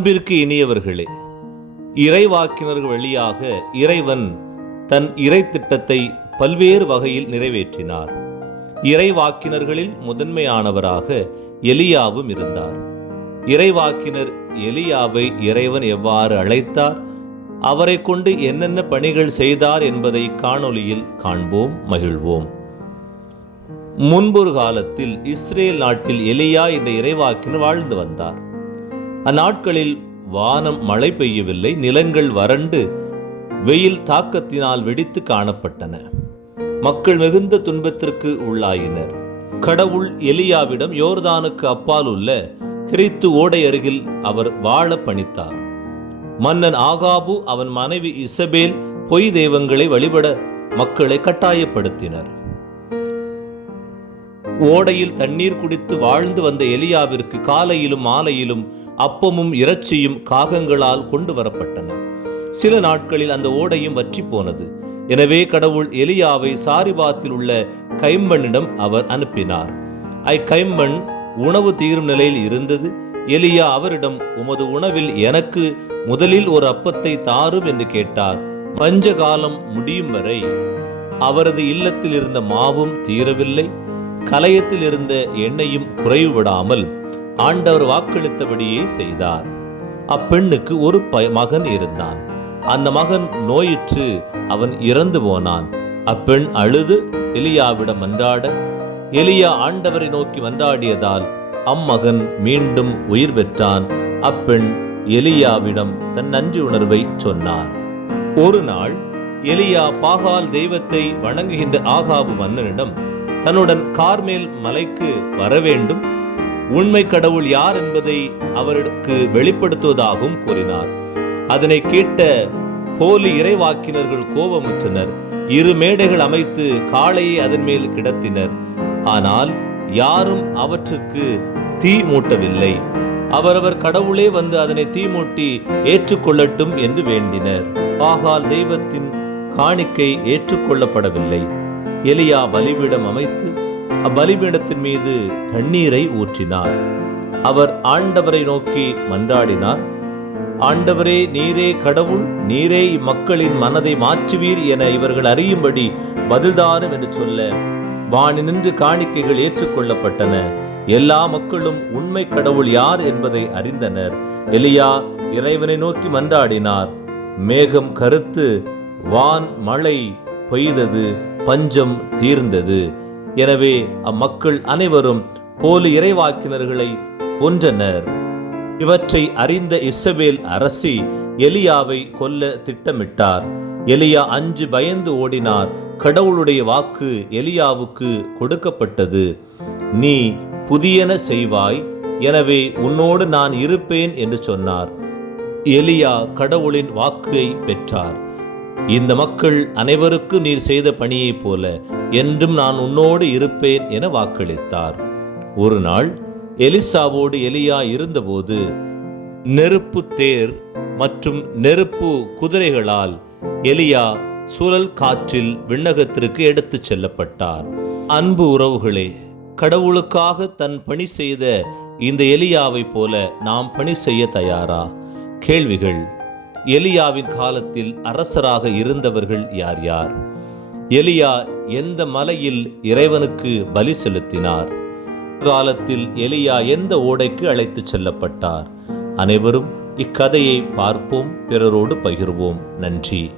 அன்பிற்கு இனியவர்களே இறைவாக்கினர்கள் வழியாக இறைவன் தன் இறை திட்டத்தை பல்வேறு வகையில் நிறைவேற்றினார். இறைவாக்கினர்களில் முதன்மையானவராக எலியாவும் இருந்தார். இறைவாக்கினர் எலியாவை இறைவன் எவ்வாறு அழைத்தார் அவரை கொண்டு என்னென்ன பணிகள் செய்தார் என்பதை காணொளியில் காண்போம் மகிழ்வோம். முன்பொரு காலத்தில் இஸ்ரேல் நாட்டில் எலியா என்ற இறைவாக்கினர் வாழ்ந்து வந்தார். அந்நாட்களில் வானம் மழை பெய்யவில்லை நிலங்கள் வறண்டு வெயில் தாக்கத்தினால் வெடித்து காணப்பட்டன. மக்கள் மிகுந்த துன்பத்திற்கு உள்ளாயினர். கடவுள் எலியாவிடம் யோர்தானுக்கு அப்பால் உள்ள கிறித்து ஓடை அருகில் அவர் வாழ பணித்தார். மன்னன் ஆகாபு அவன் மனைவி இசபேல் பொய் தெய்வங்களை வழிபட மக்களை கட்டாயப்படுத்தினர். ஓடையில் தண்ணீர் குடித்து வாழ்ந்து வந்த எலியாவிற்கு காலையிலும் மாலையிலும் அப்பமும் இறைச்சியும் காகங்களால் கொண்டு வரப்பட்டன. சில நாட்களில் அந்த ஓடையும் வற்றி போனது. எனவே கடவுள் எலியாவை சாரிபாத்தில் உள்ள கைம்பண்ணிடம் அவர் அனுப்பினார். ஐ கைம்பண் உணவு தீரும் நிலையில் இருந்தது. எலியா அவரிடம் உமது உணவில் எனக்கு முதலில் ஒரு அப்பத்தை தாரும் என்று கேட்டார். பஞ்ச காலம் முடியும் வரை அவரது இல்லத்தில் இருந்த மாவும் தீரவில்லை. கலையத்தில் இருந்த எண்ணெயும் குறைவுபடாமல் ஆண்டவர் வாக்களித்தபடியே செய்தார். அப்பெண்ணுக்கு ஒரு ப- மகன் இருந்தான். அந்த மகன் நோயிற்று அவன் இறந்து போனான். அப்பெண் அழுது எலியாவிடம் மன்றாட எலியா ஆண்டவரை நோக்கி மன்றாடியதால் அம்மகன் மீண்டும் உயிர் பெற்றான். அப்பெண் எலியாவிடம் தன் நன்றி உணர்வை சொன்னார். ஒரு நாள் எலியா பாகால் தெய்வத்தை வணங்குகின்ற ஆகாபு மன்னனிடம் தன்னுடன் கார்மேல் மலைக்கு வரவேண்டும் உண்மை கடவுள் யார் என்பதை அவருக்கு வெளிப்படுத்துவதாகவும் கூறினார். அதனை கேட்ட போலி இறைவாக்கினர்கள் கோபமுற்றனர். இரு மேடைகள் அமைத்து காளையை அதன் மேல் கிடத்தினர். ஆனால் யாரும் அவற்றுக்கு தீ மூட்டவில்லை. அவரவர் கடவுளே வந்து அதனை தீ மூட்டி ஏற்றுக்கொள்ளட்டும் என்று வேண்டினர். பாகால் தெய்வத்தின் காணிக்கை ஏற்றுக்கொள்ளப்படவில்லை. எலியா பலிபீடம் அமைத்து அப்பலிபீடத்தின் மீது தண்ணீரை ஊற்றினார். அவர் ஆண்டவரை நோக்கி மன்றாடினார். ஆண்டவரே நீரே கடவுள் நீரே இம்மக்களின் மனதை மாற்றுவீர் என இவர்கள் அறியும்படி பதில்தாரும் என்று சொல்ல வானினின்று காணிக்கைகள் ஏற்றுக்கொள்ளப்பட்டன. எல்லா மக்களும் உண்மை கடவுள் யார் என்பதை அறிந்தனர். எலியா இறைவனை நோக்கி மன்றாடினார். மேகம் கருத்து வான் மழை பெய்தது பஞ்சம் தீர்ந்தது. எனவே அம்மக்கள் அனைவரும் போலி இறைவாக்கினர்களை கொன்றனர். இவற்றை அறிந்த இஸ்ரவேல் அரசி எலியாவை கொல்ல திட்டமிட்டார். எலியா அஞ்சு பயந்து ஓடினார். கடவுளுடைய வாக்கு எலியாவுக்கு கொடுக்கப்பட்டது. நீ புதியன செய்வாய். எனவே உன்னோடு நான் இருப்பேன் என்று சொன்னார். எலியா கடவுளின் வாக்கை பெற்றார். இந்த மக்கள் அனைவருக்கும் நீர் செய்த பணியைப் போல என்றும் நான் உன்னோடு இருப்பேன் என வாக்களித்தார். ஒரு நாள் எலிசாவோடு எலியா இருந்தபோது நெருப்பு தேர் மற்றும் நெருப்பு குதிரைகளால் எலியா சுழல் காற்றில் விண்ணகத்திற்கு எடுத்துச் செல்லப்பட்டார். அன்பு உறவுகளே கடவுளுக்காக தன் பணி செய்த இந்த எலியாவைப் போல நாம் பணி செய்ய தயாரா? கேள்விகள் எலியாவின் காலத்தில் அரசராக இருந்தவர்கள் யார் யார்? எலியா எந்த மலையில் இறைவனுக்கு பலி செலுத்தினார்? காலத்தில் எலியா எந்த ஓடைக்கு அழைத்துச் செல்லப்பட்டார்? அனைவரும் இக்கதையை பார்ப்போம் பிறரோடு பகிர்வோம். நன்றி.